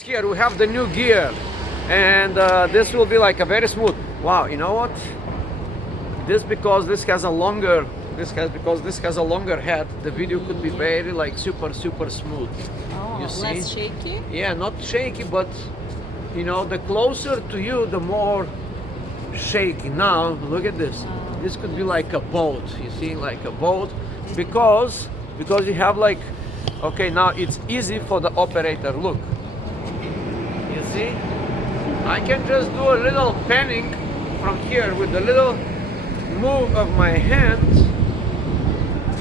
Here we have the new gear, and this will be like a very smooth. Wow, you know what? This because this has a longer. Because this has a longer head. The video could be very like super smooth. Oh, You see? less shaky? Yeah, not shaky, but you know, the closer to you, the more shaky. Now look at this. This could be like a boat. You see, like a boat, because you have like. Okay, now it's easy for the operator. Look. You see? I can just do a little panning from here with a little move of my hand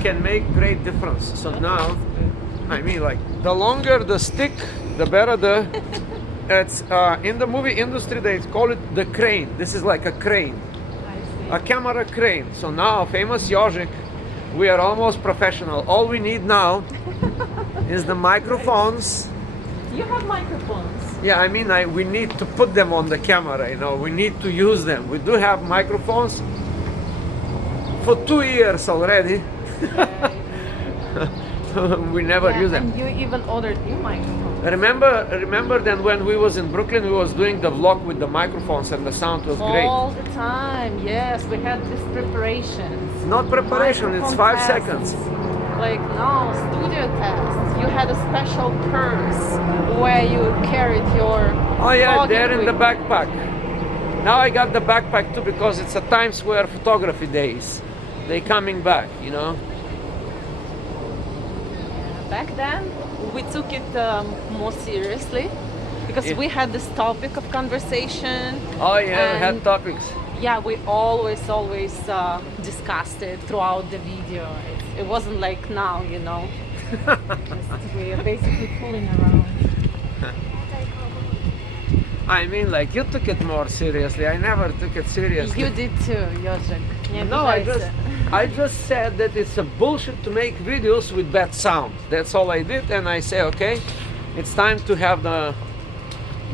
can make great difference. So now, I mean, like the longer the stick, the better the. It's in the movie industry they call it the crane. This is like a crane, a camera crane. So now, famous Jožek, we are almost professional. All we need now is the microphones. You have microphones. Yeah, I mean, we need to put them on the camera, you know, we need to use them. We do have microphones for 2 years already. We never use them. And you even ordered new microphones. Remember then when we was in Brooklyn, we was doing the vlog with the microphones and the sound was great. All the time, yes. We had this preparations. Not preparation, it's Microphone 5 tests. seconds. Like, no, studio tests. You had a special purse where you carried your Oh yeah, vlogging there in the equipment. backpack. Now I got the backpack too because it's a Times Square photography days. They coming back, you know. Back then, we took it more seriously because Yeah. we had this topic of conversation. Oh yeah, we had And- topics. Yeah, we always discussed it throughout the video. It wasn't like now, you know. Just we are basically fooling around. I mean, like you took it more seriously. I never took it seriously. You did too, Jožek. Nie No, obижай се. I just said that it's a bullshit to make videos with bad sound. That's all I did, and I say, okay, it's time to have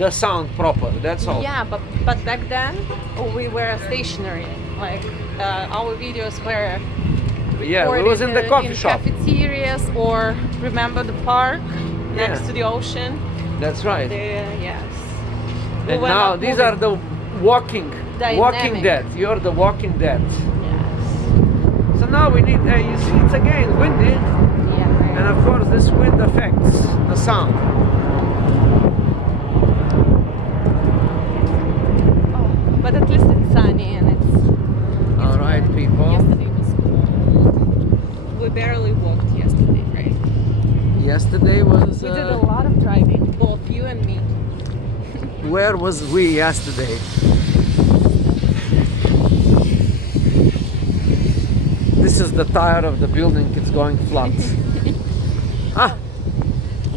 the sound proper. That's all. Yeah, but back then we were stationary. Like our videos were Yeah, we was in the recorded, coffee in shop. cafeterias, or remember the park next Yeah. to the ocean. That's right. Yes. We And were now not these moving. are the Walking Dynamic. Dead. You're the Walking Dead. Yes. So now we need. You see, it's again windy, Yeah. and of course this wind affects the sound. Oh, but at least it's sunny and it's. All right, people. Yesterday was cold. We barely walked yesterday, right? Yesterday was. We did a lot of driving, both you and me. Where was we yesterday? This is the tire of the building. It's going flat.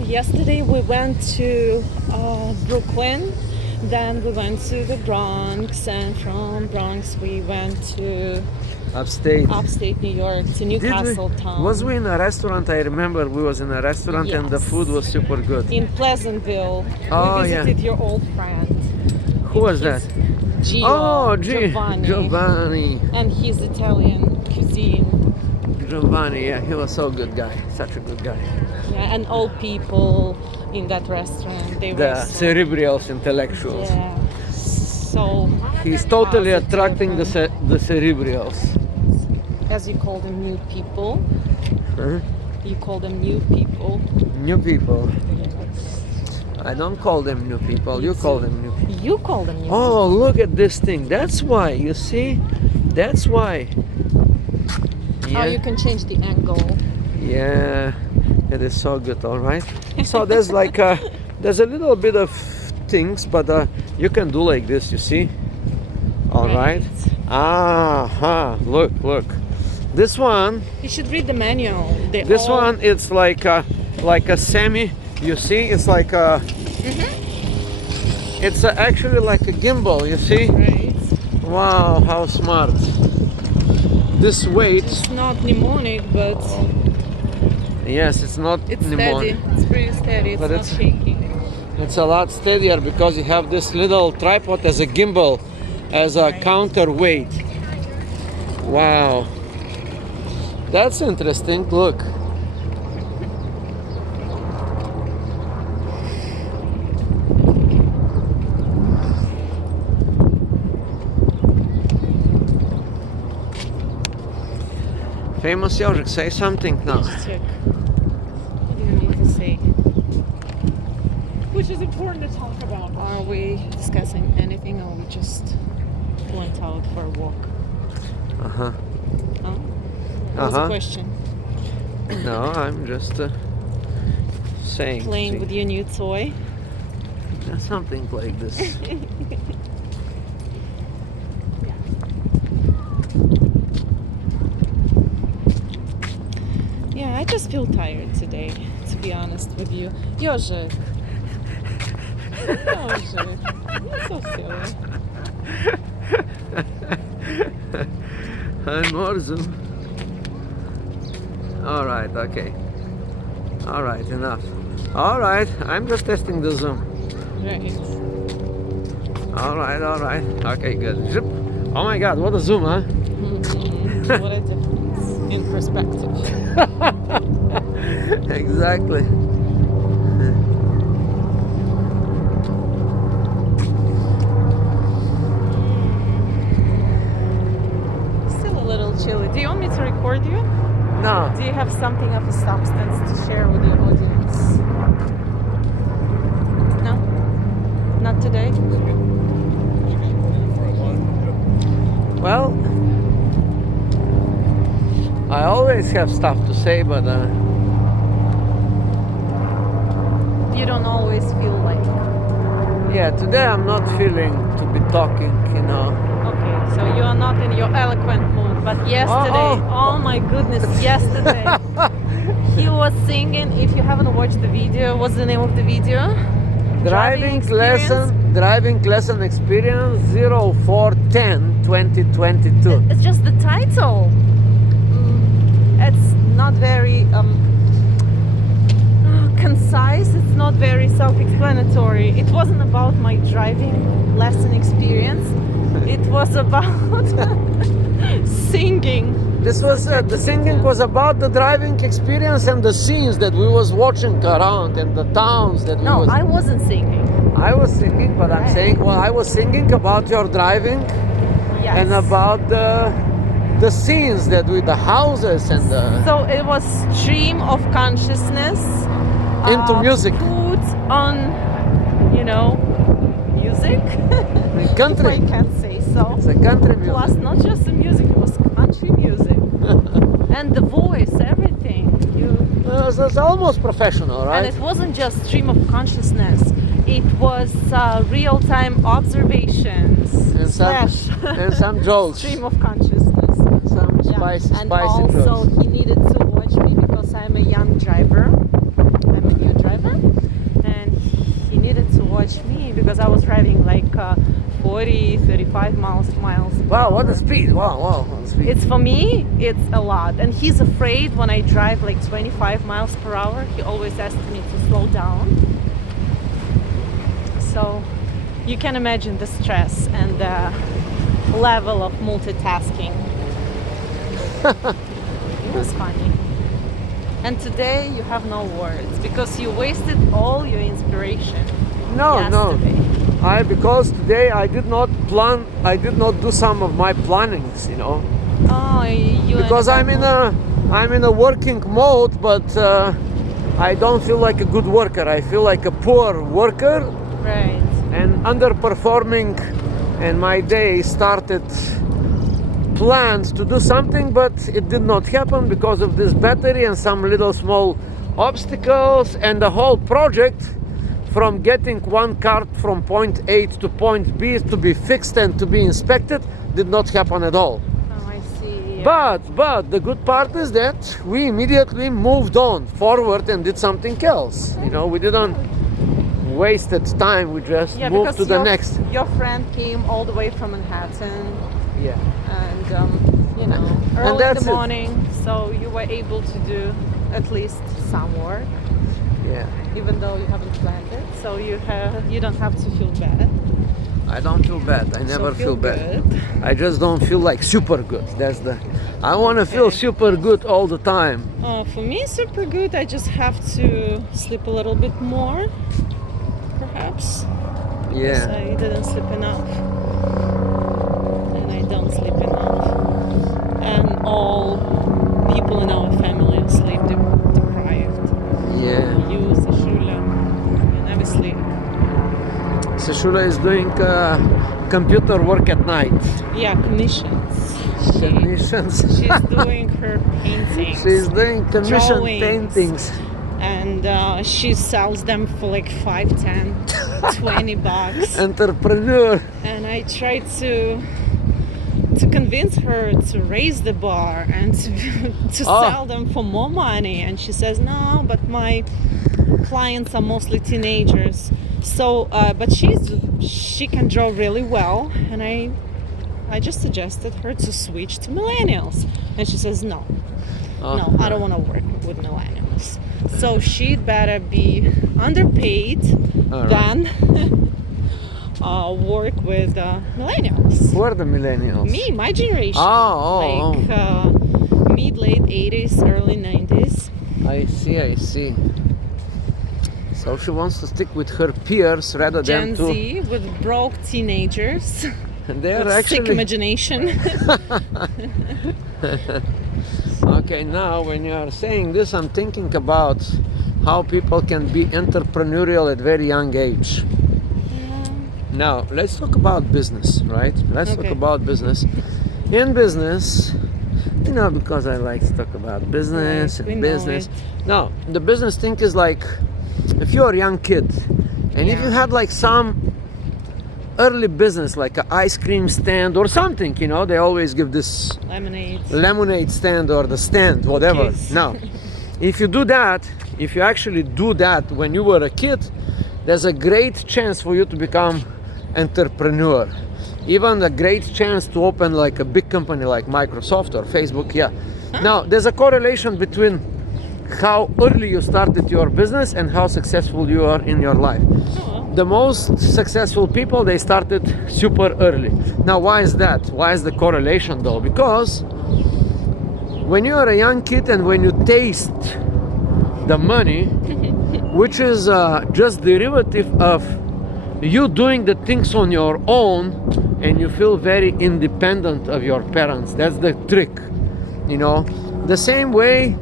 Yesterday we went to Brooklyn, then we went to the Bronx, and from Bronx we went to Upstate. upstate New York to Did Newcastle we? town. Was we in a restaurant? I remember we was in a restaurant and the Yes. food was super good. in Pleasantville? Oh, we yeah. visited your old friend. Who was that? Gio, Oh, Giovanni, Giovanni. and his Italian cuisine. Giovanni, yeah, he was so good guy. Such a good guy. Yeah, and all people in that restaurant, they The were so, cerebrals, intellectuals. yeah, so He's totally positive attracting the and- the cerebrals. as you call them, new people. Huh? You call them new people. New people. I don't call them new people. You call them new people. You call them new. Oh, look at this thing. That's why. You see? That's why. Oh, you can change the angle. Yeah, it is so good. All right. So there's like there's a little bit of things, but you can do like this. You see? All right. Aha! Look. This one. You should read the manual. They This all- one. It's like a semi. You see? It's like a. It's actually like a gimbal. You see? Right. Wow! How smart. This weight. It's not mnemonic, but Yes, it's not it's mnemonic. steady. It's pretty steady. It's But not it's- shaking. It's a lot steadier because you have this little tripod as a gimbal, as a counterweight. Wow. That's interesting. Look. Famous Jožek, say something now. Let's check. What do you need to say? Which is important to talk about. Are we discussing anything, or we just went out for a walk? Uh-huh. Huh? That was a Uh-huh. question. No, I'm just saying. Playing with your new toy. Something like this. Yeah, I just feel tired today, to be honest with you. Jožek. Jožek. You're so silly. More zoom. All right, okay. All right, enough. All right, I'm just testing the zoom. Right. All right, all right. Okay, good. Zip. Oh my God, what a zoom, huh? What a difference in perspective. Exactly. Still a little chilly. Do you want me to record you? No. Do you have something of a substance to share with your audience? No? Not today? Well, I always have stuff to say, but You don't always feel like. yeah, today I'm not feeling to be talking, you know. Okay, so you are not in your eloquent mood, but yesterday, oh my goodness, yesterday, he was singing. If you haven't watched the video, what's the name of the video? Driving lesson experience 0410-2022. It's just the title. It's not very concise. It's not very self-explanatory. It wasn't about my driving lesson experience. It was about singing. This was the singing was about the driving experience and the scenes that we was watching around and the towns that we No, was. I wasn't singing. I was singing, but I'm Right. saying, well, I was singing about your driving Yes. and about the scenes that with the houses and the So it was stream of consciousness into music, put on, music. country. If I can say so. It's a country music. Plus, not just the music; it was country music, and the voice, everything. It's almost professional, And right? it wasn't just stream of consciousness; it was real-time observations And some slash and some jokes, stream of consciousness. some Yeah. spicy, And spicy also jokes. he needed to watch me because I'm a young driver. I'm a new driver. And he needed to watch me because I was driving like 40, 35 miles. Wow, what a speed! Wow, what a speed! It's for me, it's a lot. And he's afraid when I drive like 25 miles per hour, he always asks me to slow down. So you can imagine the stress and the level of multitasking. It was funny. And today you have no words because you wasted all your inspiration. No, yesterday. no. Because today I did not plan. I did not do some of my plannings, you know. Oh, you Because I'm in a working mode, but I don't feel like a good worker. I feel like a poor worker right. and underperforming. And my day started planned to do something, but it did not happen because of this battery and some little small obstacles, and the whole project from getting one cart from point A to point B to be fixed and to be inspected did not happen at all. Oh, I see. But the good part is that we immediately moved on forward and did something else. You know, we didn't wasted time. We just Yeah, moved because to the next. your friend came all the way from Manhattan, Yeah. and early in that's the it. morning, so you were able to do at least some work, Yeah. even though you haven't planned it. So you don't have to feel bad. I don't feel bad. I never So feel bad. good. I just don't feel like super good. I want to feel Okay. super good all the time. For me, super good. I just have to sleep a little bit more, perhaps. Because Yeah. I didn't sleep enough. And I don't sleep enough. And all people So Shula is doing computer work at night. Yeah, commissions. Commissions. She's doing her paintings. She's doing commission drawings. paintings. And she sells them for like 5, 10, 20 bucks. Entrepreneur. And I tried to convince her to raise the bar and to sell them for more money, and she says no, but my clients are mostly teenagers, so but she can draw really well, and I just suggested her to switch to millennials, and she says no, I don't want to work with millennials, so she'd better be underpaid than work with millennials. Who are the millennials? Me, my generation. Oh. Mid, late 80s, early 90s. I see. So she wants to stick with her peers rather Gen than to... Z with broke teenagers. And they are with sick actually... imagination. Okay, now when you are saying this, I'm thinking about how people can be entrepreneurial at very young age. Now, let's talk about business, right? Let's talk Okay. about business. In business, because I like to talk about business Right, we and know business. it. Now, the business thing is like, if you're a young kid, and if you Yeah. had like some early business, like an ice cream stand or something, they always give this lemonade stand or the stand, whatever. Cookies. Now, if you do that, if you actually do that when you were a kid, there's a great chance for you to become entrepreneur, even a great chance to open like a big company like Microsoft or Facebook. Now there's a correlation between how early you started your business and how successful you are in your life. The most successful people, they started super early. Now why is that? Why is the correlation though? Because when you are a young kid and when you taste the money, which is just derivative of you doing the things on your own, and you feel very independent of your parents. That's the trick, the same way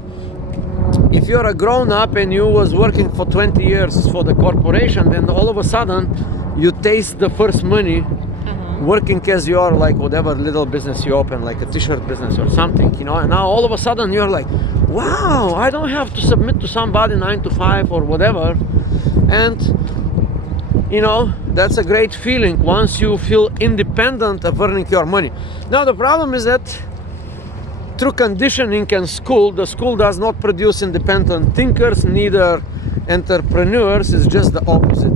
if you're a grown-up and you was working for 20 years for the corporation, then all of a sudden you taste the first money working as your like whatever little business you open, like a t-shirt business or something, and now all of a sudden you're like, wow, I don't have to submit to somebody 9 to 5 or whatever. And that's a great feeling once you feel independent of earning your money. Now the problem is that through conditioning and school, the school does not produce independent thinkers, neither entrepreneurs. It's just the opposite.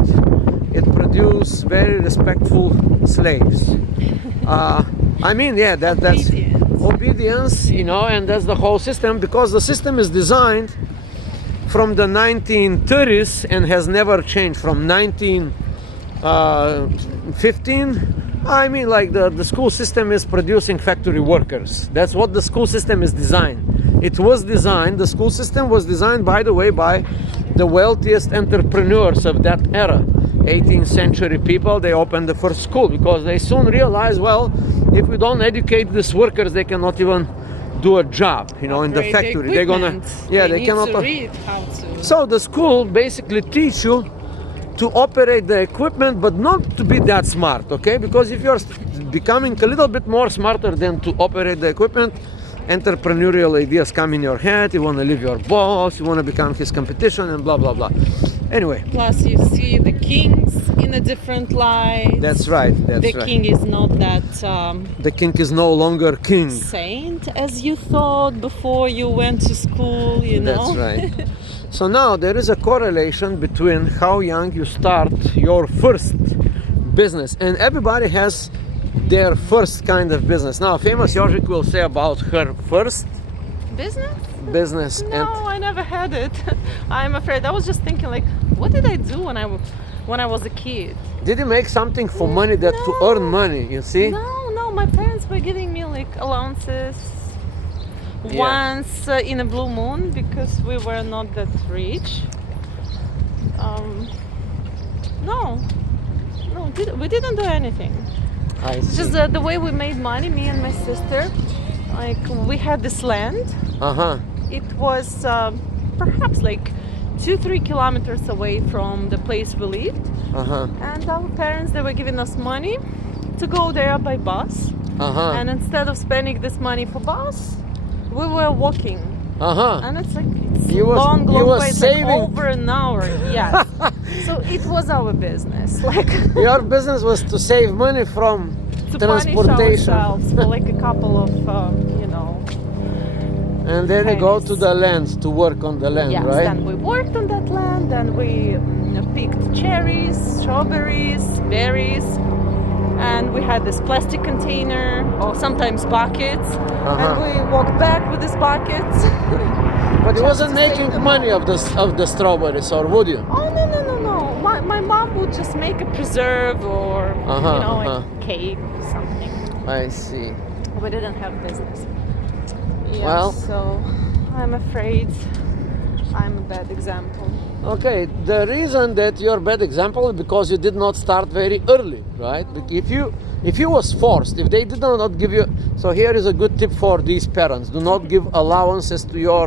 It produces very respectful slaves. That's obedience, and that's the whole system, because the system is designed from the 1930s and has never changed. From 1915, the school system is producing factory workers. That's what the school system is designed. The school system was designed, by the way, by the wealthiest entrepreneurs of that era. 18th century people, they opened the first school because they soon realized, well, if we don't educate these workers, they cannot even do a job, in the factory. They're gonna, they cannot. To read how to. So the school basically teach you to operate the equipment, but not to be that smart, okay? Because if you're becoming a little bit more smarter than to operate the equipment, entrepreneurial ideas come in your head. You want to leave your boss, you want to become his competition, and blah blah blah. Anyway. Plus, you see the kings in a different light. That's right. The king is not that. The king is no longer king. Saint as you thought before you went to school. That's right. So now there is a correlation between how young you start your first business, and everybody has their first kind of business. Now, famous Jožik will say about her first business. No, I never had it. I'm afraid. I was just thinking, like, what did I do when I was a kid? Did you make something for money to earn money? You see? No. My parents were giving me like allowances once in a blue moon because we were not that rich. We didn't do anything. I see. Just the way we made money, me and my sister. Like we had this land. Uh-huh. It was perhaps like 2-3 kilometers away from the place we lived. Uh-huh. And our parents, they were giving us money to go there by bus. Uh-huh. And instead of spending this money for bus, we were walking. Uh-huh. And it's like it's You was- long you was way, it's saving. like over an hour. Yes. So it was our business, like Your business was to save money from to punish transportation. ourselves for like a couple of, you know. And then you go to pennies. the land to work on the land, Yes. right? Then we worked on that land, and we picked cherries, strawberries, berries, and we had this plastic container or sometimes buckets, Uh-huh. and we walked back with these buckets. But you Just wasn't to save making them money all. of the strawberries, or would you? Oh no! My mom would just make a preserve or Uh-huh, you know like uh-huh. cake or something. I see. We didn't have business. Yeah, Well- so I'm afraid I'm a bad example. Okay, the reason that you're a bad example is because you did not start very early, right? If you was forced, if they did not give you, so here is a good tip for these parents: do not give allowances to your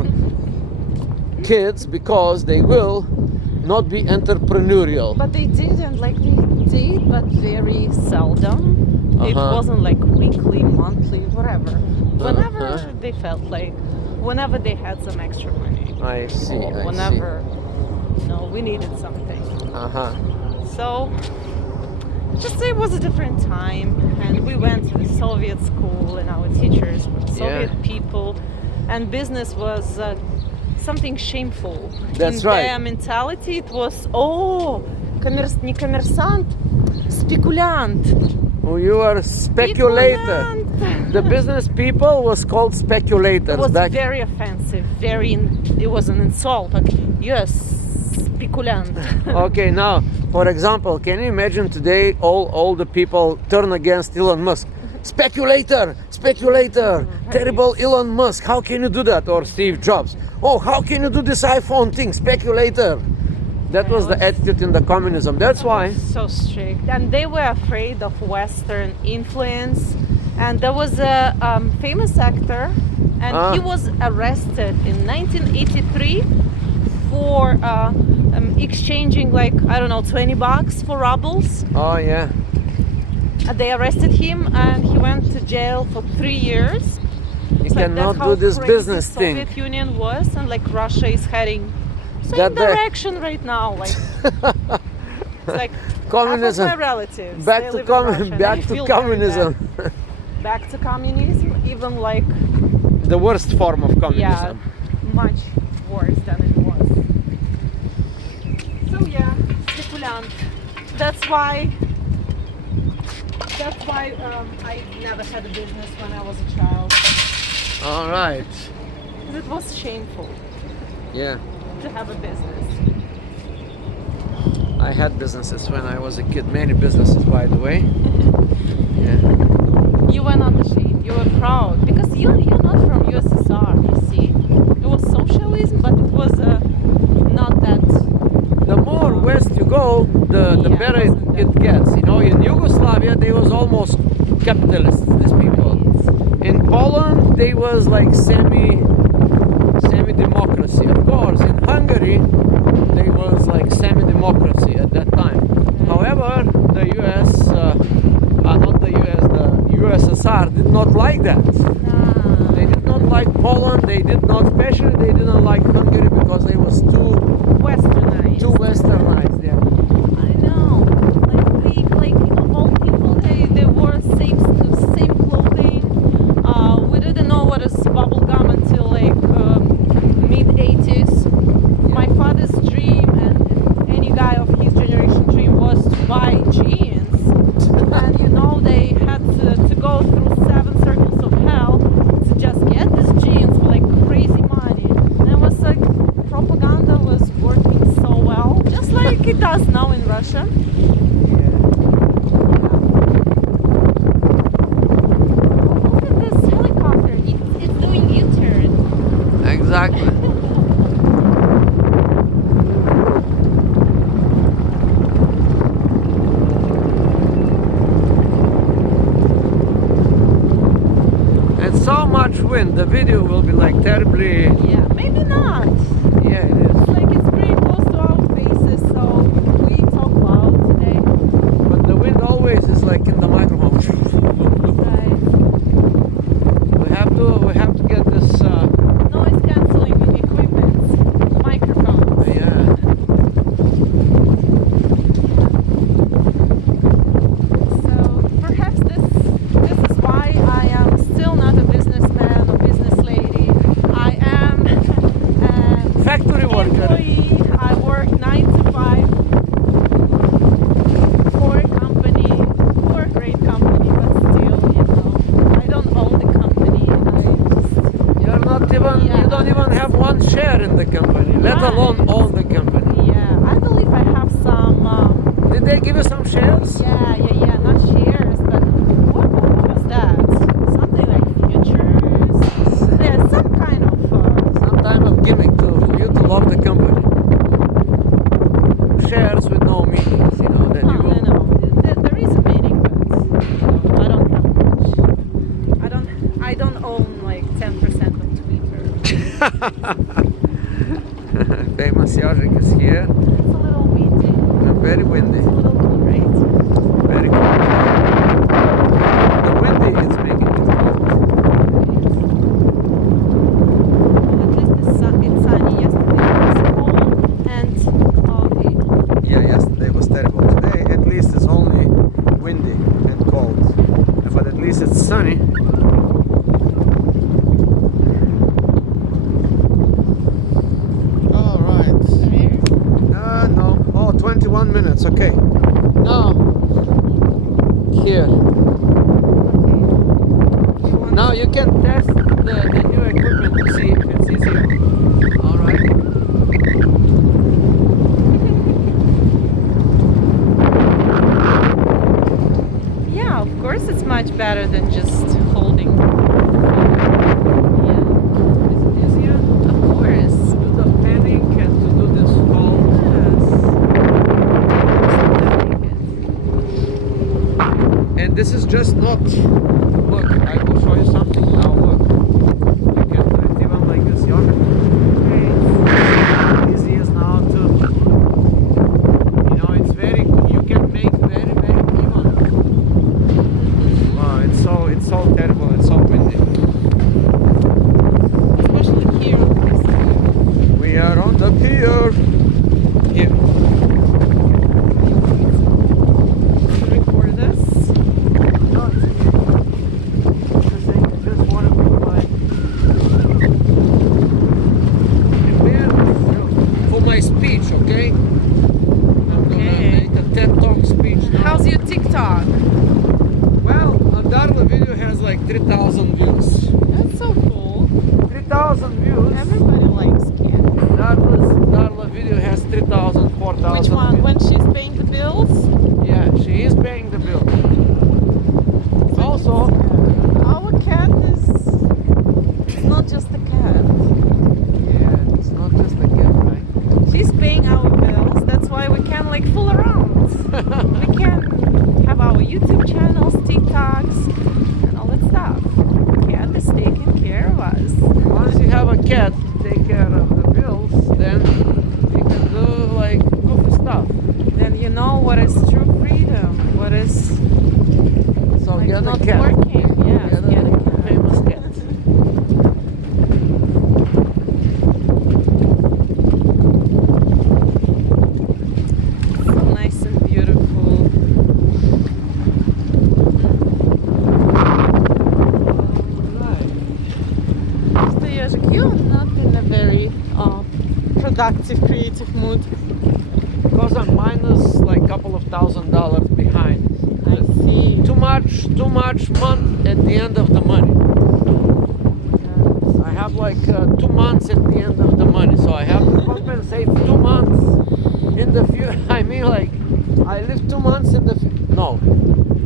kids because they will not be entrepreneurial. But they didn't, like they did, but very seldom. It Uh-huh. wasn't like weekly, monthly, whatever. Whenever Uh-huh. they felt like, whenever they had some extra money. I see. Or I whenever, we needed something. see. Uh-huh. So, just it was a different time, and we went to the Soviet school, and our teachers were Soviet people, and business was something shameful. That's In right. their mentality, it was не коммерсант, спекулянт. Oh, you are speculator. Спекулянт. The business people was called speculators It was back. very offensive. It was an insult. Like, yes, спекулянт. Okay, now, for example, can you imagine today all the people turn against Elon Musk? Speculator, speculator, terrible Elon Musk. How can you do that? Or Steve Jobs. Oh, how can you do this iPhone thing? Speculator. That was the attitude in the communism. That's why. So strict, and they were afraid of Western influence. And there was a famous actor, and he was arrested in 1983 for exchanging like I don't know $20 for rubles. Oh yeah. They arrested him, and he went to jail for 3 years. You It's like cannot that's how do this crazy business thing. Soviet Union was, and like Russia is heading same That the- direction right now. Like it's like Communism. half of my relatives. Back they to live in Russia, and I back to feel very communism. bad. Back to communism, even like The worst form of communism. much worse than it was. So yeah, speculant. That's why I never had a business when I was a child. All right. It was shameful Yeah. to have a business. I had businesses when I was a kid. Many businesses, by the way. Yeah. You were not ashamed. You were proud because you're not from USSR. You see, it was socialism, but it was not that. The more west you go, the Yeah, better wasn't it that- gets. You know, in Yugoslavia, they was almost capitalists. These people. In Poland, they was like semi-democracy. Of course, in Hungary, they was like semi-democracy at that time. However, the US, not the US, the USSR did not like that. They did not like Poland. They did not, especially they didn't like Hungary because they was too Westernized. westernized. Yeah. I know. Like all people, they wore same clothing. We didn't know what is bubble gum until like mid 80s. My father's dream and any guy of his generation dream was to buy jeans. And they had to go through 7 circles of hell to just get these jeans for like crazy money. And it was like propaganda was working so well, just like it does now in Russia. Look at this helicopter. It's doing U-turn. Exactly. And so much wind, the video will be like terribly. Yeah, maybe not. Yeah, it is. It's like it's pretty shares? Yeah, not shares, but what was that? Something like futures? Yeah, some kind of. Some type of gimmick to for you to love the company. Shares with no meanings, you know. That you will. No. There is a meaning, but I don't have much. I don't own like 10% of Twitter. Famous Yogic is here. It's a little windy. Very windy. It's a little cool, right? Very cold. The windy is making it cold. Well, at least it's sunny. Yesterday it was cold and cloudy. Yeah, yesterday was terrible. Today at least it's only windy and cold. But at least it's sunny. Alright. No. Oh, 21 minutes, okay. Now here. Now you can test the new equipment to see if it's easier. Alright. Yeah, of course it's much better than just holding. Yeah, Is it easier of course. to do the panning and to do this whole? And this is just not. Look, I will show you something. Now look, you can do it even like this. Easy is now to. You know, it's very. You can make very even. Wow, it's so terrible. It's so windy. Especially here. We are on the pier. Here. Record this. For my speech, okay? I'm gonna Okay. make a TED Talk speech now. How's your TikTok? Well, Darla video has like 3,000 views. That's so cool. 3,000 views. Everybody likes candy. Darla video has 3,000, 4,000 Which one? views. When she's paying the bills? Yeah, she is paying the bill. Also, Our cat is. It's not just a cat. yeah, it's not just a cat, right? She's paying our bills. That's why we can like fool around. We can have our YouTube channels, TikToks, and all that stuff. Cat is taking care of us. Once you have a cat to take care of the bills, then you can do like goofy stuff. Then you know what is true freedom. What is So like get a not cat. working. Yeah, Get get a a cat. famous cat. So nice and beautiful. Mr. Yogic, you're not in a very productive, creative mood. Because I'm minus like a couple of $1,000 behind. I see. Too much month at the end of the money. I have like 2 months at the end of the money, so I have to compensate 2 months in the future. I mean, like I live 2 months in the no.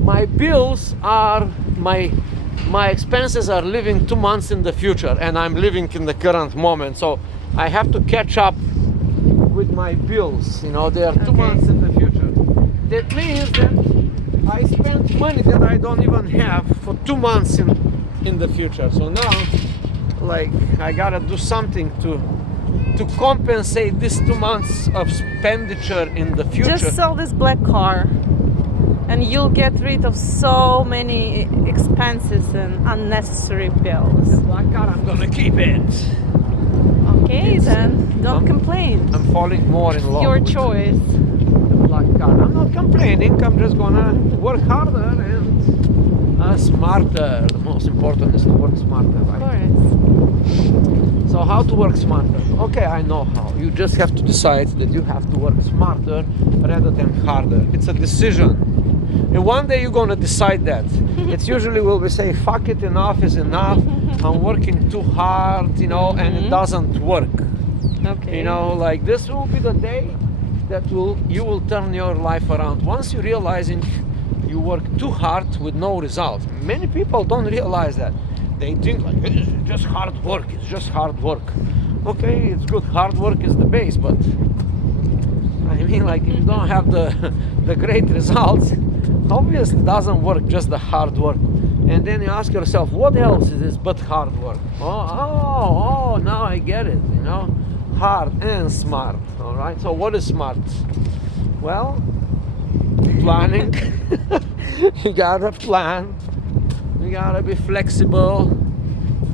My bills are my expenses are living 2 months in the future, and I'm living in the current moment. So I have to catch up with my bills. You know, they are 2 Okay. months in the future. That means that I spent money that I don't even have for 2 months in the future. So now, like, I gotta do something to compensate this 2 months of expenditure in the future. Just sell this black car and you'll get rid of so many expenses and unnecessary bills. Black car, I'm gonna keep it. Okay, It's, then don't I'm- complain. I'm falling more in love. Your with choice. the black car. I'm not complaining. I'm just gonna work harder and smarter. The most important is to work smarter, Of right? course. So how to work smarter? Okay, I know how. You just have to decide that you have to work smarter rather than harder. It's a decision. And one day you're gonna decide that. It's usually will be say, fuck it, enough is enough. I'm working too hard, you know, and it doesn't work. Okay. You know, like this will be the day that you will turn your life around. Once you realizing you work too hard with no result. Many people don't realize that. They think like it's just hard work, it's just hard work. Okay, it's good, hard work is the base, but I mean, like, if you don't have the great results, obviously it doesn't work, just the hard work. And then you ask yourself, what else is this but hard work? Oh, now I get it, you know? Hard and smart, all right? So what is smart? Well, planning. You gotta plan. You gotta be flexible.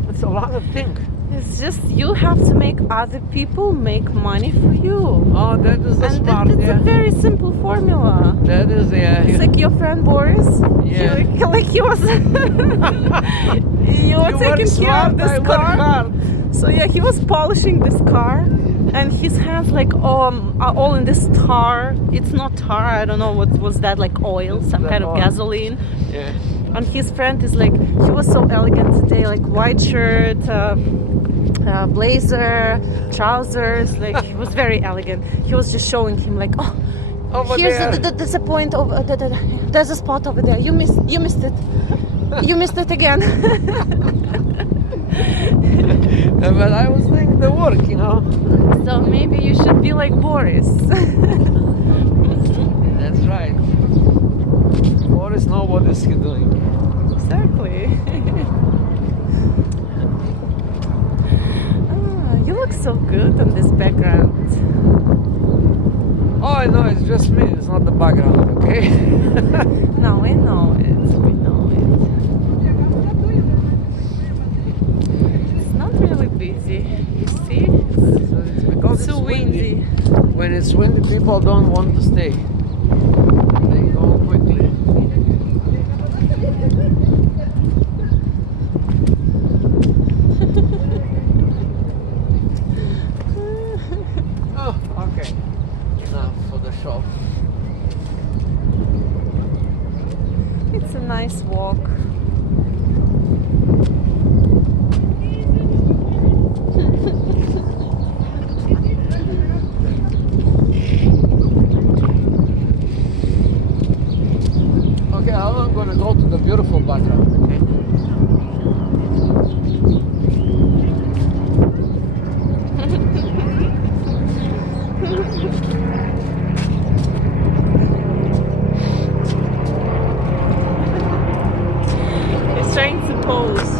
It's a lot of things. It's just you have to make other people make money for you. Oh, that is the And smart, it's yeah. a very simple formula. That is, yeah. It's like your friend Boris. Yeah. He was. You were You taking work care smart, of this I work car. hard. So yeah, he was polishing this car, and his hands like are all in this tar. It's not tar. I don't know what was that, like oil, some That kind of oil. gasoline. Yeah. And his friend is like, he was so elegant today, like white shirt, blazer, trousers. Like he was very elegant. He was just showing him like, oh, Over here's there. there's a point over there's a spot over there. You missed it. You missed it again. But I was doing the work, you know. So maybe you should be like Boris. That's right. Boris knows what is he doing. Exactly. You look so good on this background. Oh, I know, it's just me. It's not the background, okay? No, we know it. We know it. It's not really busy. You see? It's because It's too windy. When it's windy, people don't want to stay. They go quickly. Oh, okay. Enough for the show. It's a nice walk. Okay, now I'm gonna go to the beautiful background, okay? He's trying to pose.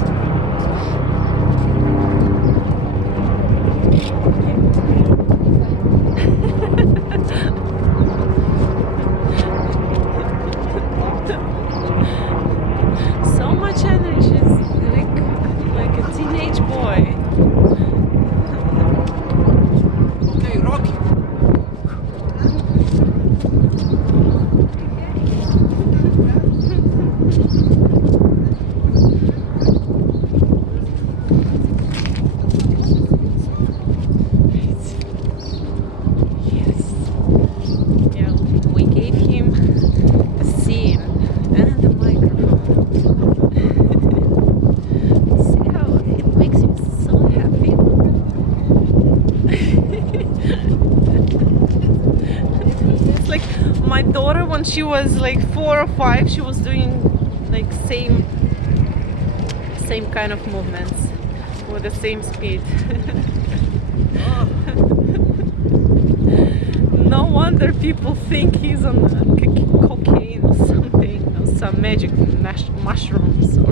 So much energy. It's like a teenage boy. Okay, Rocky. Yes. Yeah, we gave him a scene and a microphone. See how it makes him so happy? It's like my daughter when she was like 4 or 5, she was doing like same kind of movements with the same speed. No wonder people think he's on cocaine or something, or some magic mushrooms, or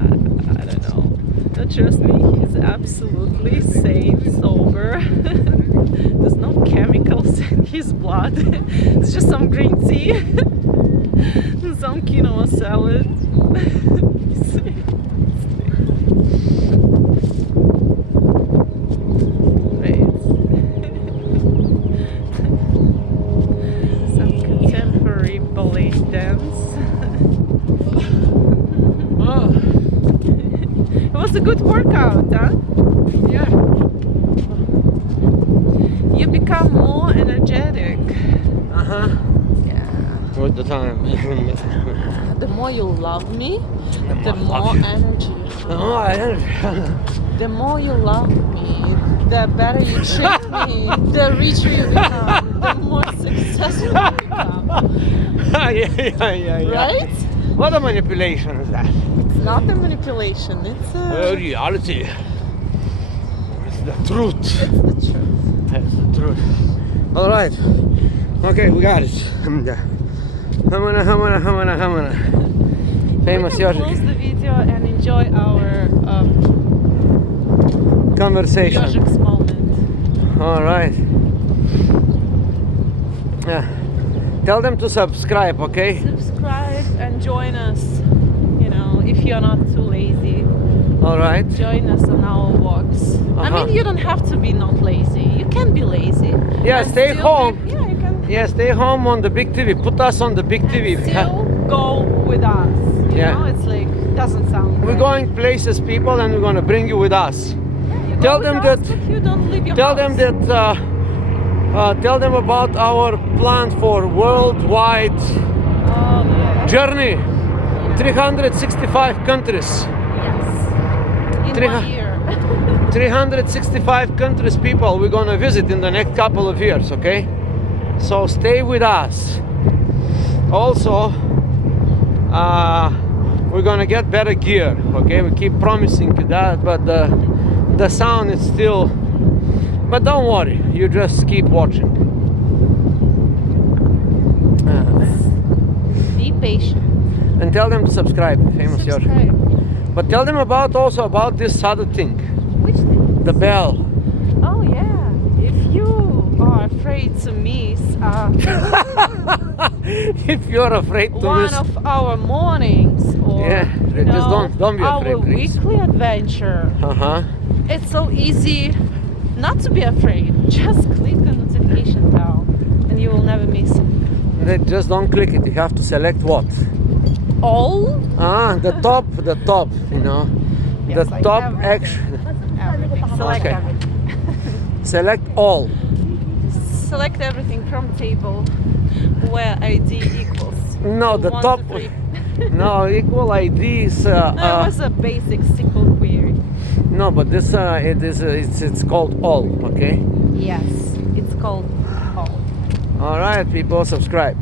I don't know. But trust me, he's absolutely sane, sober. There's no chemicals in his blood. It's just some green tea, some quinoa salad. Some contemporary ballet dance. Oh, It was a good workout, huh? yeah. You become more energetic. Uh-huh. Yeah. With the time. The more you love me, the more energy. Oh, I The more you love me, the better you treat me, the richer you become, the more successful you become. yeah. Right? What a manipulation is that? It's not a manipulation, it's Reality. It's the truth. it's the truth. That's the truth. All right. Okay, we got it. Hamana. Famous We can Yoshi close the video and enjoy our conversation. Yojik's moment. All right. Yeah. Tell them to subscribe, okay? Subscribe and join us. You know, if you're not too lazy, All right. join us on our walks. I Uh-huh. mean, you don't have to be not lazy. You can be lazy. Yeah, and stay still home. yeah, you can. Yeah, stay home on the big TV. Put us on the big TV. And still go with us. You Yeah. know, it's like doesn't sound. We're right. going places, people, and we're gonna bring you with us. Yeah, you go Tell with them us, that- but you don't leave your Tell house. them that. Tell them about our plan for worldwide Oh yeah. journey. 365 countries. Yes. In Three 1 hu- year. 365 countries, people, we're gonna visit in the next couple of years, okay? So stay with us. Also, we're gonna get better gear, okay? We keep promising you that, but the sound is still. But don't worry, you just keep watching. Be patient. And tell them to subscribe, Famous Yoshi. Subscribe. But tell them also about this other thing, Which thing? the bell. Oh yeah. If you are afraid to miss If you're afraid to one miss. of our mornings or Yeah, you just know, don't be our afraid, please. weekly adventure, Uh-huh. it's so easy not to be afraid. Just click the notification bell and you will never miss it. Then just don't click it. You have to select what? All The top, you know. Yes, The like top everything. action. everything. Select Okay. everything. Select all. Select everything from table where ID equals. No, the 1 top. to 3. No, equal ID is. No, it was a basic SQL query. No, but this it's called all. Okay. Yes, it's called all. All right, people, subscribe.